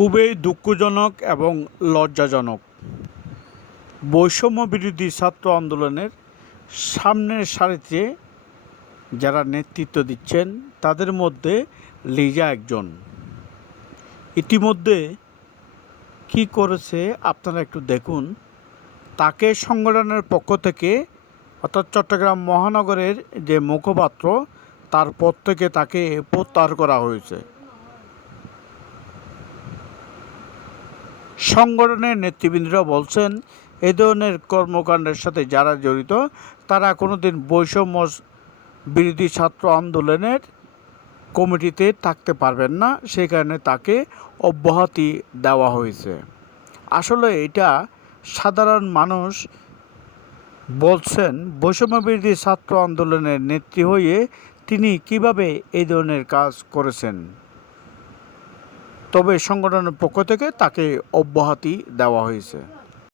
খুবই দুঃখজনক এবং লজ্জাজনক। বৈষম্য বিরোধী ছাত্র আন্দোলনের সামনের সারিতে যারা নেতৃত্ব দিচ্ছেন তাদের মধ্যে লিজা একজন। ইতিমধ্যে কি করেছে আপনারা একটু দেখুন। তাকে সংগঠনের পক্ষ থেকে অর্থাৎ চট্টগ্রাম মহানগরের যে মুখপাত্র তার পদ থেকে তাকে প্রত্যাহার করা হয়েছে। সংগঠনের নেতৃবৃন্দরা বলছেন এ ধরনের কর্মকাণ্ডের সাথে যারা জড়িত তারা কোনোদিন বৈষম্য বিরোধী ছাত্র আন্দোলনের কমিটিতে থাকতে পারবেন না, সেই কারণে তাকে অব্যাহতি দেওয়া হয়েছে। আসলে এটা সাধারণ মানুষ বলছেন বৈষম্য বিরোধী ছাত্র আন্দোলনের নেত্রী হয়ে তিনি কিভাবে এই ধরনের কাজ করেছেন। তবে সংগঠনের পক্ষ থেকে তাকে অব্যাহতি দেওয়া হয়েছে।